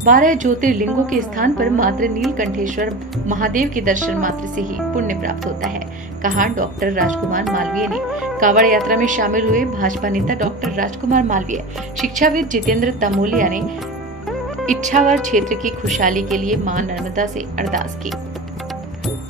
12 ज्योतिर्लिंगों के स्थान पर मात्र नीलकंठेश्वर महादेव के दर्शन मात्र से ही पुण्य प्राप्त होता है, कहा डॉक्टर राजकुमार मालवीय ने। कांवड़ यात्रा में शामिल हुए भाजपा नेता डॉक्टर राजकुमार मालवीय, शिक्षाविद जितेंद्र तमोलिया ने इछावर क्षेत्र की खुशहाली के लिए मां नर्मदा से अरदास की।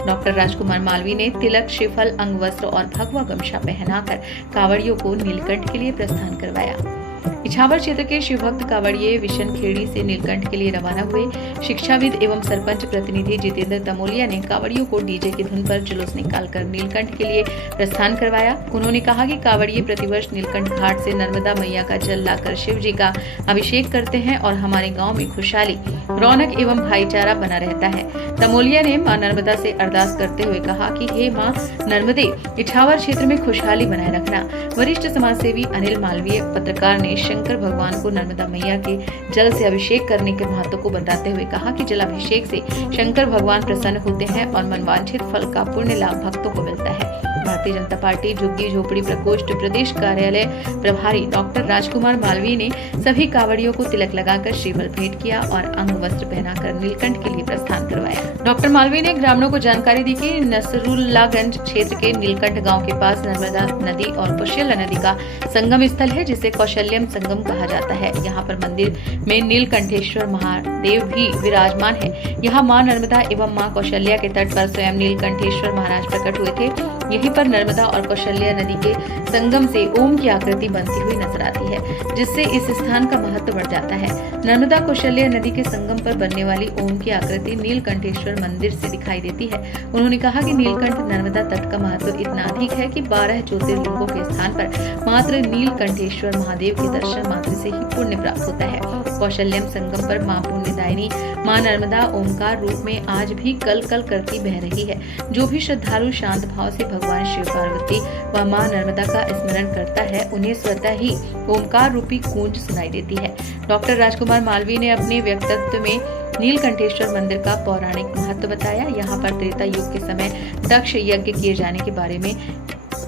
डॉक्टर राजकुमार मालवीय ने तिलक, श्रीफल, अंगवस्त्र और भगवा गमछा पहनाकर कांवड़ियों को नीलकंठ के लिए प्रस्थान करवाया। इछावर क्षेत्र के शिवभक्त कांवड़िये विशनखेड़ी से नीलकंठ के लिए रवाना हुए। शिक्षाविद एवं सरपंच प्रतिनिधि जितेंद्र तमोलिया ने कांवड़ियों को डीजे की धुन पर जुलूस निकालकर नीलकंठ के लिए प्रस्थान करवाया। उन्होंने कहा कि कांवड़िये प्रतिवर्ष नीलकंठ घाट से नर्मदा मैया का जल लाकर शिव जी का अभिषेक करते हैं और हमारे गाँव में खुशहाली, रौनक एवं भाईचारा बना रहता है। तमोलिया ने मां नर्मदा से अरदास करते हुए कहा कि हे मां नर्मदे, इछावर क्षेत्र में खुशहाली बनाए रखना। वरिष्ठ समाजसेवी अनिल मालवीय पत्रकार ने शंकर भगवान को नर्मदा मैया के जल से अभिषेक करने के महत्व को बताते हुए कहा कि जलाभिषेक से शंकर भगवान प्रसन्न होते हैं और मनवांछित फल का पुण्य लाभ भक्तों को मिलता है। भारतीय जनता पार्टी झुग्गी झोपड़ी प्रकोष्ठ प्रदेश कार्यालय प्रभारी डॉक्टर राजकुमार मालवीय ने सभी कांवड़ियों को तिलक लगाकर श्रीफल भेंट किया और अंग वस्त्र पहनाकर नीलकंठ के लिए प्रस्थान करवाया। डॉक्टर मालवीय ने ग्रामीणों को जानकारी दी कि नसरुल्लागंज क्षेत्र के नीलकंठ गांव के पास नर्मदा नदी और कौशल्या नदी का संगम स्थल है, जिसे कौशल्यम संगम कहा जाता है। यहाँ पर मंदिर में नीलकंठेश्वर महादेव भी विराजमान है। यहाँ मां नर्मदा एवं मां कौशल्या के तट पर स्वयं नीलकंठेश्वर महाराज प्रकट हुए थे। यहीं पर नर्मदा और कौशल्या नदी के संगम से ओम की आकृति बनती हुई नजर आती है, जिससे इस स्थान का महत्व बढ़ जाता है। नर्मदा कौशल्या नदी के संगम पर बनने वाली ओम की आकृति नीलकंठेश्वर मंदिर से दिखाई देती है। उन्होंने कहा कि नीलकंठ नर्मदा तट का महत्व इतना अधिक है कि 12 ज्योतिर्लिंगों के स्थान पर मात्र नीलकंठेश्वर महादेव के दर्शन मात्र से ही पुण्य प्राप्त होता है। कौशल्यम संगम पर मां पुण्यदायिनी मां नर्मदा ओमकार रूप में आज भी कल कल करती बह रही है। जो भी श्रद्धालु शांत भाव से भगवान शिव पार्वती व मां नर्मदा का स्मरण करता है, उन्हें स्वतः ही ओमकार रूपी गूंज सुनाई देती है। डॉक्टर राजकुमार मालवीय ने अपने वक्तव्य में नीलकंठेश्वर मंदिर का पौराणिक महत्व बताया। यहाँ पर त्रेता युग के समय दक्ष यज्ञ किए जाने के बारे में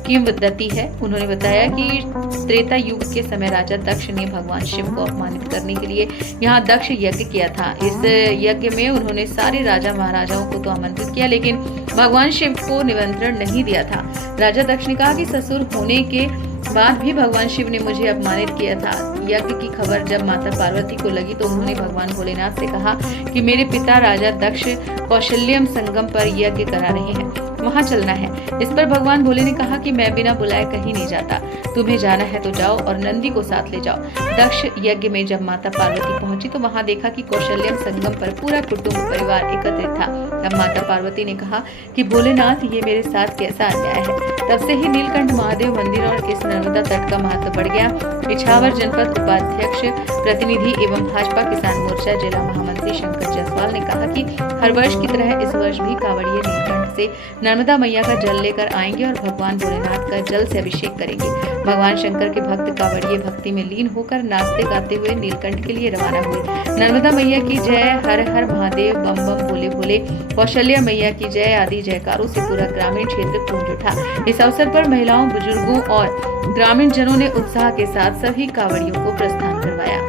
किंवदंती है। उन्होंने बताया कि त्रेता युग के समय राजा दक्ष ने भगवान शिव को अपमानित करने के लिए यहाँ दक्ष यज्ञ किया था। इस यज्ञ में उन्होंने सारे राजा महाराजाओं को तो आमंत्रित किया, लेकिन भगवान शिव को निमंत्रण नहीं दिया था। राजा दक्ष ने कहा कि ससुर होने के बाद भी भगवान शिव ने मुझे अपमानित किया था। यज्ञ की खबर जब माता पार्वती को लगी तो उन्होंने भगवान भोलेनाथ से कहा कि मेरे पिता राजा दक्ष कौशल्यम संगम पर यज्ञ करा रहे हैं, वहां चलना है। इस पर भगवान भोले ने कहा कि मैं बिना बुलाए कहीं नहीं जाता, तुम्हें जाना है तो जाओ और नंदी को साथ ले जाओ। दक्ष यज्ञ में जब माता पार्वती पहुंची तो वहां देखा कि कौशल्यम संगम पर पूरा कुटुंब परिवार एकत्रित था। तब माता पार्वती ने कहा कि भोलेनाथ, ये मेरे साथ कैसा अन्याय है। तब से ही नीलकंठ महादेव मंदिर और इस नर्मदा तट का महत्व बढ़ गया। इछावर जनपद उपाध्यक्ष प्रतिनिधि एवं भाजपा किसान मोर्चा जिला महामंत्री शंकर जायसवाल ने कहा कि हर वर्ष की तरह इस वर्ष भी कांवड़िये नीलकंठ से नर्मदा मैया का जल लेकर आएंगे और भगवान भोलेनाथ का जल से अभिषेक करेंगे। भगवान शंकर के भक्त कांवड़िये भक्ति में लीन होकर नाचते गाते हुए नीलकंठ के लिए रवाना हुए। नर्मदा मैया की जय, हर हर महादेव, बम बम भोले भोले, कौशल्या मैया की जय आदि जयकारों से पूरा ग्रामीण क्षेत्र गूंज उठा। इस अवसर पर महिलाओं, बुजुर्गों और ग्रामीण जनों ने उत्साह के साथ सभी कांवड़ियों को प्रस्थान करवाया।